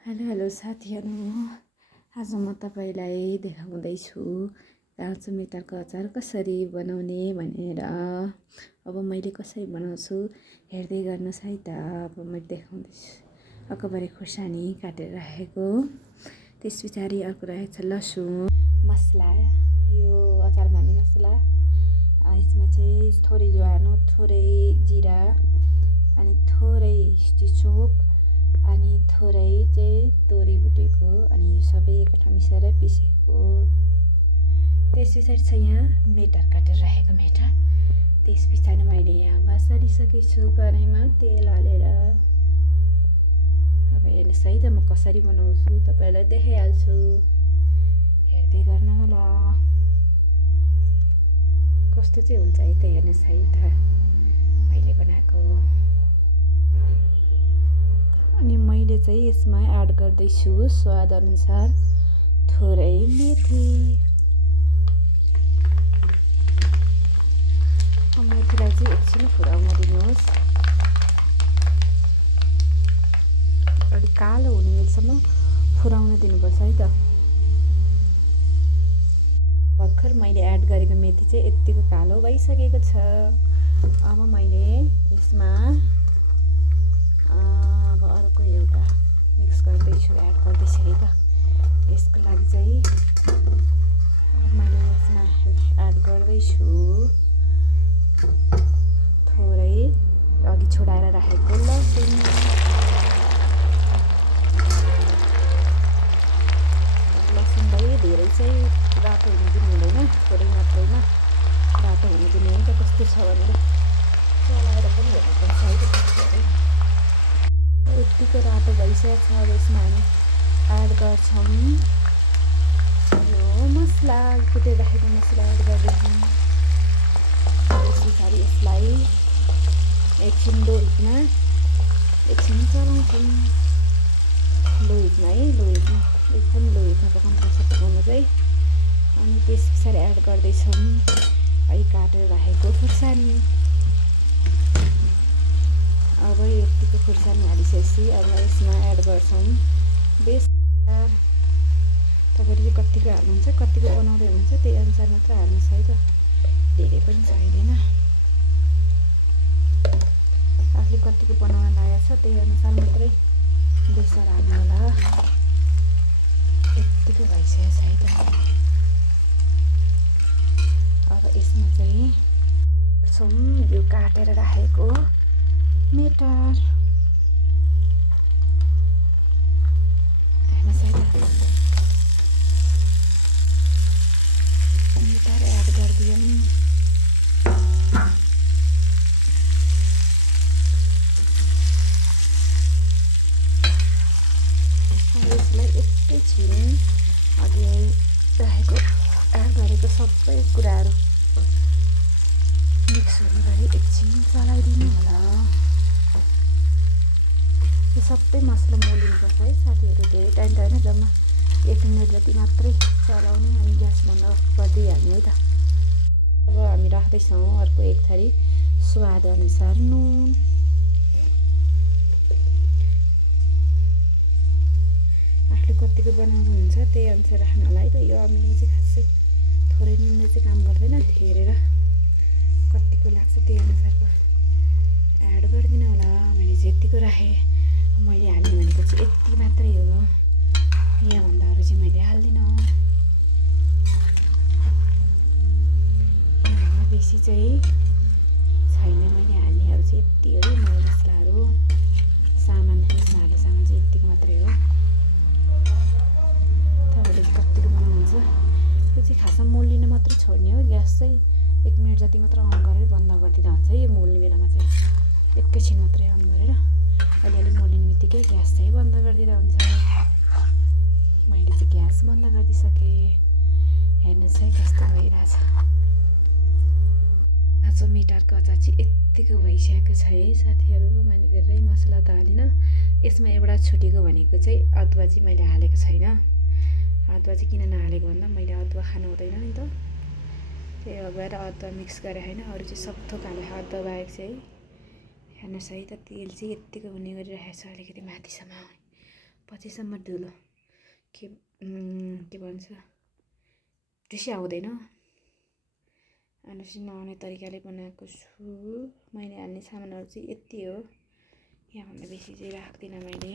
Hello साथीहरू। आज म तपाईँलाई देखाउँदैछु काँचो मिटरको अचार कसरी बनाउने भनेर। अब मैले कसरी बनाउँछु हेर्दै गर्नुहोस् है त। अब मैले देखाउँदैछु। अकबरी खुर्सानी काटेर राखेको, त्यस पछाडि अर्को रहेको छ लसुन, मसला, यो अचार हाल्ने मसला। यसमा चाहिँ थोरै ज्वानो, थोरै जिरा, अनि थोरै इस्टिचोप, अनि थोरै चाहिँ तोरी भुटेको, अनि यो सबै एकठाउँ मिसाएर पिसेको। त्यस पछाडि चाहिँ यहाँ मेटर काटेर राखेको मेटर। त्यस पछाडि मैले यहाँ बसालिसकेको छु कराईमा तेल हालेर। अब हेर्नुहोस् है त म कसरी बनाउँछु, तपाईँलाई देखाइहाल्छु, हेर्दै गर्नु होला। कस्तो चाहिँ हुन्छ है त, हेर्नुहोस् है त मैले बनाएको। अनि मैले चाहिँ यसमा एड गर्दैछु स्वाद अनुसार थोरै मेथी। मेथीलाई चाहिँ एकछिन फुराउन दिनुहोस्, अलिक कालो हुने बेलसम्म फुराउन दिनुपर्छ है त। भर्खर मैले एड गरेको मेथी चाहिँ यत्तिको कालो भइसकेको छ। अब मैले यसमा अब अर्को एउटा मिक्स गर्दैछु, एड गर्दैछु है त। यसको लागि चाहिँ मैले यसमा एड गर्दैछु थोरै अघि छोडाएर राखेको लसुन। लसुनलाई धेरै चाहिँ रातो हुन दिनु हुँदैन, थोरै मात्रैमा रातो हुन दिने है त। कस्तो छ भनेर चलाएर पनि हेर्नुपर्छ है त। यत्तिको रातो भइसकेको छ। अब यसमा हामी एड गर्छौँ यो मसला, कुटेर राखेको मसला एड गर्दैछौँ। त्यस पछाडि यसलाई एकछिन लो हिटमा एकछिन चलाउँछौँ। लो हिटमा है, लो हिटमा, एकदम लो हिटमा पकाउनुपर्छ पकाउन चाहिँ। अनि त्यस पछाडि एड गर्दैछौँ है काटेर राखेको खुर्सानी। अब यतिको खुर्सानी हालिसकेपछि अब यसमा एड गर्छौँ बेसार। तपाईँले चाहिँ कतिको हाल्नुहुन्छ, कतिको बनाउँदै हुनुहुन्छ त्यही अनुसार मात्र हाल्नुहोस् है त, धेरै पनि चाहिँदैन। आफूले कतिको बनाउन लागेको छ त्यही अनुसार मात्रै बेसार हाल्नु होला। यत्तिको भइसकेको छ है त। अब यसमा चाहिँ गर्छौँ यो काटेर राखेको मेटर। हेर्नुहोस् है त, मेटर एड गरिदियौँ। यसलाई एकैछिन अघि राखेको एड गरेको सबै कुराहरू मिक्स हुने गरी एकछिन चलाइदिनु होला। यो सबै मसला मोलिनुपर्छ है साथीहरू, धेरै टाइम त होइन, जम्मा 1 मिनट जति मात्रै चलाउने अनि ग्यास बन्द गरिदिइहाल्ने है त। अब हामी राख्दैछौँ अर्को एक थरी स्वाद अनुसार नुन। आफूले कतिको बनाउनु हुन्छ त्यही अनुसार राख्नु होला है त। यो अमिलोमा चाहिँ खासै थोरै नुनले चाहिँ काम गर्दैन, हेरेर कतिको लाग्छ त्यही अनुसारको एड गरिदिनु होला। मैले चाहिँ यत्तिको राखेँ, मैले हाल्ने भनेको चाहिँ यति मात्रै हो, यहाँभन्दा अरू चाहिँ मैले हाल्दिनँ। बेसी चाहिँ छैन मैले हाल्नेहरू चाहिँ यति हो। मर मसलाहरू सामान यसमा हाल्ने सामान चाहिँ यत्तिको मात्रै हो। तपाईँले चाहिँ कतिको बनाउनुहुन्छ, यो चाहिँ खासमा मोल्लिन मात्रै छोड्ने हो। ग्यास चाहिँ 1 मिनट जति मात्र अन गरेर बन्द गरिदिँदा हुन्छ। यो मोल्ने बेलामा चाहिँ एकैछिन मात्रै अन गरेर अलिअलि मोलिने बित्तिकै ग्यास चाहिँ बन्द गरिदिँदा हुन्छ। मैले चाहिँ ग्यास बन्द गरिदिइसकेँ। हेर्नुहोस् है कस्तो भइरहेछ। काँचो मिटरको अचार चाहिँ यत्तिको भइसकेको छ है साथीहरू। मैले धेरै मसला त हालिनँ। यसमा एउटा छुटेको भनेको चाहिँ अदुवा चाहिँ मैले हालेको छैन। अदुवा चाहिँ किन नहालेको भन्दा मैले अदुवा खानु हुँदैन नि त, त्यही भएर अदुवा मिक्स गरेँ होइन। अरू चाहिँ सब थोक हालेँ अदुवा बाहेक चाहिँ है। हेर्नुहोस् है त, तेल चाहिँ यत्तिको हुने गरिरहेको छ, अलिकति माथिसम्म पछिसम्म धुलो के भन्छ ढुसी आउँदैन। अनुसी नआउने तरिकाले बनाएको छु। मैले हाल्ने सामानहरू चाहिँ यति हो, यहाँभन्दा बेसी चाहिँ राख्दिनँ मैले।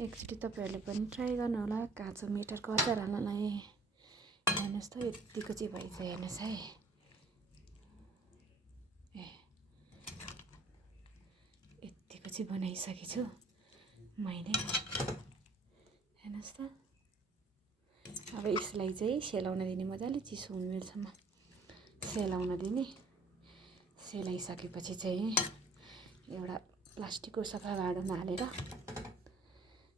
एकचोटि तपाईँहरूले पनि ट्राई गर्नु होला काँचो मिटरको अचार हाल्नलाई। हेर्नुहोस् त यतिको चाहिँ भइन्छ, हेर्नुहोस् है। यतिको चाहिँ बनाइसकेको छु मैले, हेर्नुहोस् त। अब यसलाई चाहिँ सेलाउन दिने, मजाले चिसो हुन्जेलसम्म सेलाउन दिने। सेलाइसकेपछि चाहिँ एउटा प्लास्टिकको सफा भाँडोमा हालेर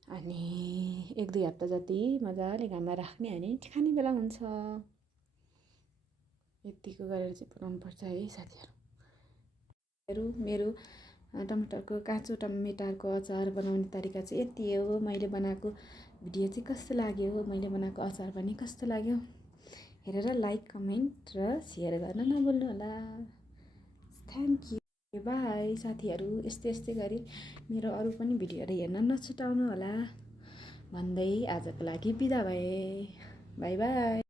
अनि 1-2 हप्ता जति मजाले घाममा राख्ने अनि खाने बेला हुन्छ। यतिको गरेर चाहिँ बनाउनुपर्छ है साथीहरू। मेरो टमाटरको काँचो टमाटरको अचार बनाउने तरिका चाहिँ यति हो। मैले बनाएको भिडियो चाहिँ कस्तो लाग्यो, मैले बनाएको अचार पनि कस्तो लाग्यो हेरेर लाइक, कमेन्ट र सेयर गर्न नभुल्नु होला। थ्याङ्क यू, बाई साथीहरू। यस्तै गरी मेरो अरू पनि भिडियोहरू हेर्न नछुटाउनु होला भन्दै आजको लागि बिदा भए। By by.